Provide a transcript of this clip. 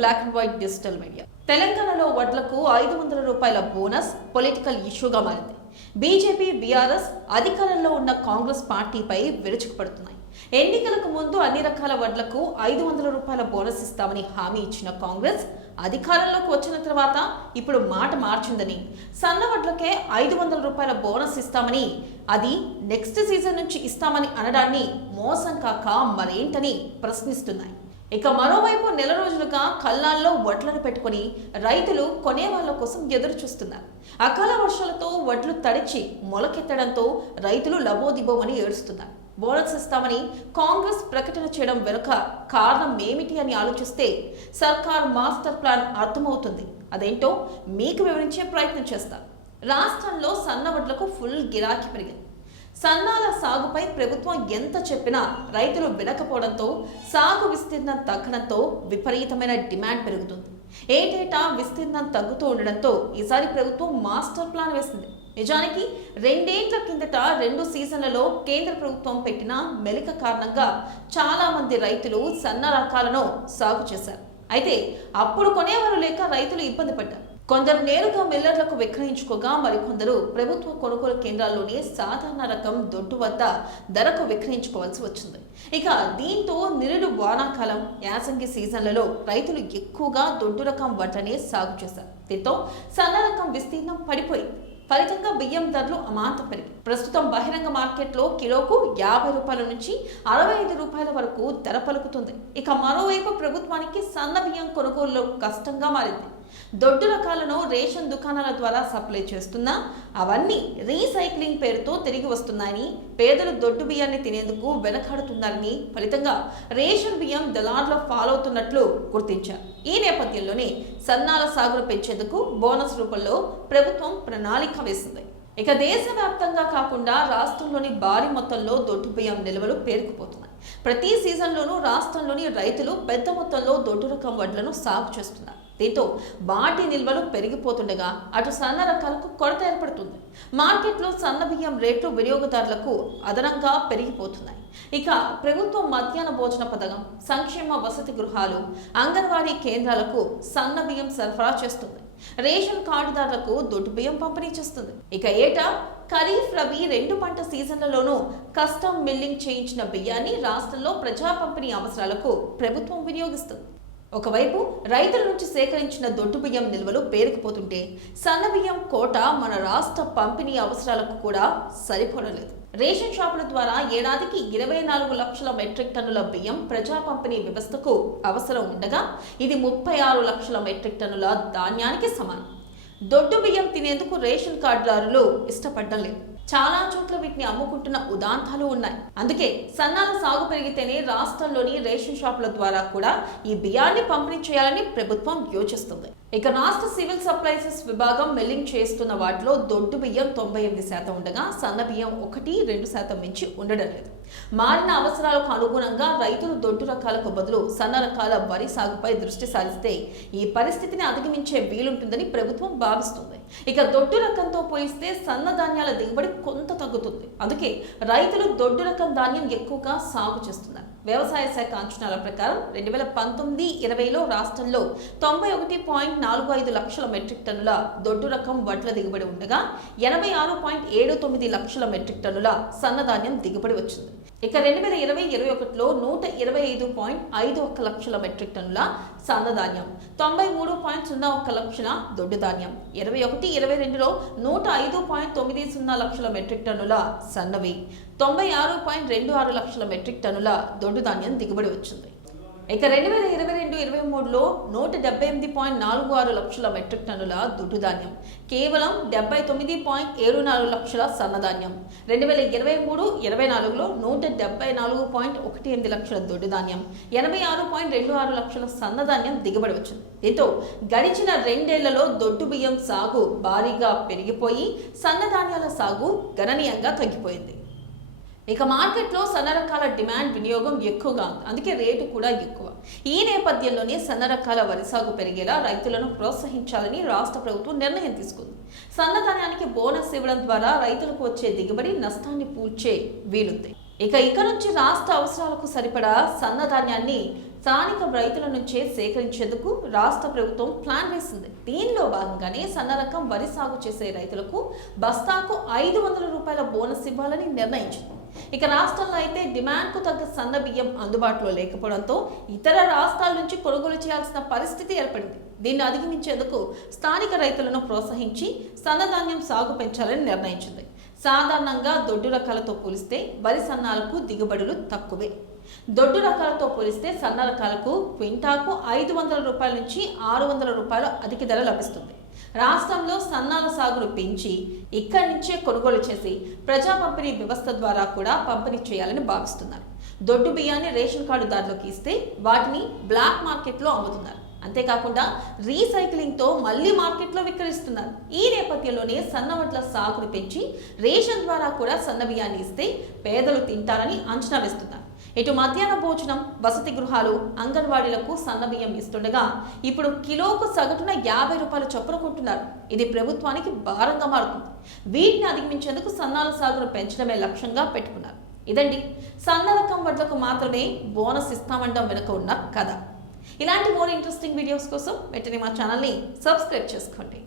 Black and white digital media. తెలంగాణలో వడ్లకు 500 రూపాయల బోనస్ పొలిటికల్ ఇష్యూగా మారింది. బీజేపీ, బీఆర్ఎస్ అధికారంలో ఉన్న కాంగ్రెస్ పార్టీపై విరుచుకుపడుతున్నాయి. ఎన్నికలకు ముందు అన్ని రకాల వడ్లకు 500 రూపాయల బోనస్ ఇస్తామని హామీ ఇచ్చిన కాంగ్రెస్ అధికారంలోకి వచ్చిన తర్వాత ఇప్పుడు మాట మార్చిందని, సన్న వడ్లకే 500 రూపాయల బోనస్ ఇస్తామని, అది నెక్స్ట్ సీజన్ నుంచి ఇస్తామని అనడాన్ని మోసం కాక మరేంటని ప్రశ్నిస్తున్నాయి. ఇక మరోవైపు నెల రోజులుగా కల్లాల్లో వడ్లను పెట్టుకుని రైతులు కొనేవాళ్ల కోసం ఎదురు చూస్తున్నారు. అకాల వర్షాలతో వడ్లు తడిచి మొలకెత్తడంతో రైతులు లబోదిబోమని ఏడుస్తున్నారు. బోనస్ ఇస్తామని కాంగ్రెస్ ప్రకటన చేయడం వెనుక కారణం ఏమిటి అని ఆలోచిస్తే సర్కార్ మాస్టర్ ప్లాన్ అర్థమవుతుంది. అదేంటో మీకు వివరించే ప్రయత్నం చేస్తారు. రాష్ట్రంలో సన్న వడ్లకు ఫుల్ గిరాకీ పెరిగింది. సన్నాల సాగుపై ప్రభుత్వం ఎంత చెప్పినా రైతులు వినకపోవడంతో సాగు విస్తీర్ణం తగ్గడంతో విపరీతమైన డిమాండ్ పెరుగుతుంది. ఏటేటా విస్తీర్ణం తగ్గుతూ ఉండడంతో ఈసారి ప్రభుత్వం మాస్టర్ ప్లాన్ వేసింది. నిజానికి 2 ఏళ్ల కిందట 2 సీజన్లలో కేంద్ర ప్రభుత్వం పెట్టిన మెలిక కారణంగా చాలా మంది రైతులు సన్న రకాలను సాగు చేశారు. అయితే అప్పుడు కొనేవారు లేక రైతులు ఇబ్బంది పడ్డారు. కొందరు నేరుగా మిల్లర్లకు విక్రయించుకోగా మరికొందరు ప్రభుత్వ కొనుగోలు కేంద్రాల్లోనే సాధారణ రకం దొడ్డు వద్ద ధరకు విక్రయించుకోవాల్సి వచ్చింది. ఇక దీంతో నిరుడు వానాకాలం, యాసంగి సీజన్లలో రైతులు ఎక్కువగా దొడ్డు రకం వడ్లనే సాగు చేశారు. దీంతో సన్న రకం విస్తీర్ణం పడిపోయింది. ఫలితంగా బియ్యం ధరలు అమాంతం పెరిగి ప్రస్తుతం బహిరంగ మార్కెట్లో కిలోకు 50 రూపాయల నుంచి 65 రూపాయల వరకు ధర పలుకుతుంది. ఇక మరోవైపు ప్రభుత్వానికి సన్న బియ్యం కొనుగోలులో కష్టంగా మారింది. దొడ్డు రకాలను రేషన్ దుకాణాల ద్వారా సప్లై చేస్తున్నా అవన్నీ రీసైక్లింగ్ పేరుతో తిరిగి వస్తున్నాయని, పేదలు దొడ్డు బియ్యాన్ని తినేందుకు వెనకాడుతున్నారని, ఫలితంగా రేషన్ బియ్యం దళార్లు ఫాలో అవుతున్నట్లు గుర్తించారు. ఈ నేపథ్యంలోనే సన్నాల సాగును పెంచేందుకు బోనస్ రూపంలో ప్రభుత్వం ప్రణాళిక వేసింది. ఇక దేశవ్యాప్తంగా కాకుండా రాష్ట్రంలోని భారీ మొత్తంలో దొడ్డు బియ్యం నిల్వలు పేరుకుపోతున్నాయి. ప్రతి సీజన్లోనూ రాష్ట్రంలోని రైతులు పెద్ద మొత్తంలో దొడ్డు రకం వడ్లను సాగు చేస్తున్నారు. దీంతో వాటి నిల్వలు పెరిగిపోతుండగా అటు సన్న రకాలకు కొరత ఏర్పడుతుంది. మార్కెట్లో సన్న బియ్యం రేట్లు వినియోగదారులకు అదనంగా పెరిగిపోతున్నాయి. ఇక ప్రభుత్వం మధ్యాహ్న భోజన పథకం, సంక్షేమ వసతి గృహాలు, అంగన్వాడీ కేంద్రాలకు సన్న బియ్యం సరఫరా చేస్తుంది. రేషన్ కార్డుదారులకు దొడ్డు బియ్యం పంపిణీ చేస్తుంది. ఇక ఏటా ఖరీఫ్, రబీ 2 పంట సీజన్లలోనూ కస్టమ్ మిల్లింగ్ చేయించిన బియ్యాన్ని రాష్ట్రంలో ప్రజా పంపిణీ అవసరాలకు ప్రభుత్వం వినియోగిస్తుంది. ఒకవైపు రైతుల నుంచి సేకరించిన దొడ్డు బియ్యం నిల్వలు పేరుకుపోతుంటే సన్న బియ్యం కోట మన రాష్ట్ర పంపిణీ అవసరాలకు కూడా సరిపోలేదు. రేషన్ షాపుల ద్వారా ఏడాదికి 24 లక్షల మెట్రిక్ టన్నుల బియ్యం ప్రజా పంపిణీ వ్యవస్థకు అవసరం ఉండగా ఇది 36 లక్షల మెట్రిక్ టన్నుల ధాన్యానికి సమానం. దొడ్డు బియ్యం తినేందుకు రేషన్ కార్డుదారులు ఇష్టపడడం లేదు. చాలా చోట్ల వీటిని అమ్ముకుంటున్న ఉదాంతాలు ఉన్నాయి. అందుకే సన్నాల సాగు పెరిగితేనే రాష్ట్రంలోని రేషన్ షాపుల ద్వారా కూడా ఈ బియ్యాన్ని పంపిణీ చేయాలని ప్రభుత్వం యోచిస్తుంది. ఇక రాష్ట్ర సివిల్ సప్లైసెస్ విభాగం మిల్లింగ్ చేస్తున్న వాటిలో దొడ్డు బియ్యం 98% ఉండగా సన్న బియ్యం 1-2% మించి ఉండడం లేదు. మారిన అవసరాలకు అనుగుణంగా రైతులు దొడ్డు రకాలకు బదులు సన్న రకాల వరి సాగుపై దృష్టి సారిస్తే ఈ పరిస్థితిని అధిగమించే వీలుంటుందని ప్రభుత్వం భావిస్తుంది. ఇక దొడ్డు రకంతో పోలిస్తే సన్న ధాన్యాల దిగుబడి కొంత తగ్గుతుంది. అందుకే రైతులు దొడ్డు రకం ధాన్యం ఎక్కువగా సాగు చేస్తున్నారు. వ్యవసాయ శాఖ అంచనాల ప్రకారం 2019-20లో రాష్ట్రంలో 91.45 లక్షల మెట్రిక్ టన్నుల దొడ్డు రకం వడ్ల దిగుబడి ఉండగా 86.79 లక్షల మెట్రిక్ టన్నుల సన్నధాన్యం దిగుబడి వచ్చింది. ఇక 2020-21లో 125.51 లక్షల మెట్రిక్ టన్నుల సన్నధాన్యం, 93.01 లక్షల దొడ్డు ధాన్యం, 21-22లో 105.90 లక్షల మెట్రిక్ టన్నుల సన్నవి, 96.26 లక్షల మెట్రిక్ టన్నుల దొడ్డు ధాన్యం దిగుబడి వచ్చింది. ఇక 2022-23లో 178.46 లక్షల మెట్రిక్ టన్నుల దొడ్డు ధాన్యం, కేవలం 79.74 లక్షల సన్నధాన్యం, 2023-24లో 174.18 లక్షల దొడ్డు ధాన్యం, 86.26 లక్షల సన్నధాన్యం దిగుబడి వచ్చింది. దీంతో గడిచిన 2 ఏళ్లలో దొడ్డు బియ్యం సాగు భారీగా పెరిగిపోయి సన్నధాన్యాల సాగు గణనీయంగా తగ్గిపోయింది. ఇక మార్కెట్లో సన్న రకాల డిమాండ్, వినియోగం ఎక్కువగా ఉంది. అందుకే రేటు కూడా ఎక్కువ. ఈ నేపథ్యంలోనే సన్న రకాల వరి సాగు పెరిగేలా రైతులను ప్రోత్సహించాలని రాష్ట్ర ప్రభుత్వం నిర్ణయం తీసుకుంది. సన్నధాన్యానికి బోనస్ ఇవ్వడం ద్వారా రైతులకు వచ్చే దిగుబడి నష్టాన్ని పూడ్చే వీలుంది. ఇక నుంచి రాష్ట్ర అవసరాలకు సరిపడా సన్నధాన్యాన్ని స్థానిక రైతుల నుంచే సేకరించేందుకు రాష్ట్ర ప్రభుత్వం ప్లాన్ వేసింది. దీనిలో భాగంగానే సన్న రకం వరి సాగు చేసే రైతులకు బస్తాకు 500 రూపాయల బోనస్ ఇవ్వాలని నిర్ణయించింది. ఇక రాష్ట్రంలో అయితే డిమాండ్కు తగ్గ సన్న బియ్యం అందుబాటులో లేకపోవడంతో ఇతర రాష్ట్రాల నుంచి కొనుగోలు చేయాల్సిన పరిస్థితి ఏర్పడింది. దీన్ని అధిగమించేందుకు స్థానిక రైతులను ప్రోత్సహించి సన్నధాన్యం సాగు పెంచాలని నిర్ణయించింది. సాధారణంగా దొడ్డు రకాలతో పోలిస్తే వరి సన్నాలకు దిగుబడులు తక్కువే. దొడ్డు రకాలతో పోలిస్తే సన్న రకాలకు క్వింటాకు 500 రూపాయల నుంచి 600 రూపాయల అధిక ధర లభిస్తుంది. రాష్ట్రంలో సన్నాల సాగును పెంచి ఇక్కడి నుంచే కొనుగోలు చేసి ప్రజా పంపిణీ వ్యవస్థ ద్వారా కూడా పంపిణీ చేయాలని భావిస్తున్నారు. దొడ్డు బియ్యాన్ని రేషన్ కార్డుదారులకు ఇస్తే వాటిని బ్లాక్ మార్కెట్లో అమ్ముతున్నారు. అంతేకాకుండా రీసైక్లింగ్తో మళ్లీ మార్కెట్లో విక్రయిస్తున్నారు. ఈ నేపథ్యంలోనే సన్న వడ్ల సాగును పెంచి రేషన్ ద్వారా కూడా సన్న బియ్యాన్ని ఇస్తే పేదలు తింటారని అంచనా వేస్తున్నారు. ఇటు మధ్యాహ్న భోజనం, వసతి గృహాలు, అంగన్వాడీలకు సన్న బియ్యం ఇస్తుండగా ఇప్పుడు కిలోకు సగటున 50 రూపాయల చొప్పున కొంటున్నారు. ఇది ప్రభుత్వానికి భారంగా మారుతుంది. వీటిని అధిగమించేందుకు సన్నాల సాగును పెంచడమే లక్ష్యంగా పెట్టుకున్నారు. ఇదండి సన్న రకం వడ్లకు మాత్రమే బోనస్ ఇస్తామండం వెనుక ఉన్న కథ. ఇలాంటి మోర్ ఇంట్రెస్టింగ్ వీడియోస్ కోసం వెంటనే మా ఛానల్ని సబ్స్క్రైబ్ చేసుకోండి.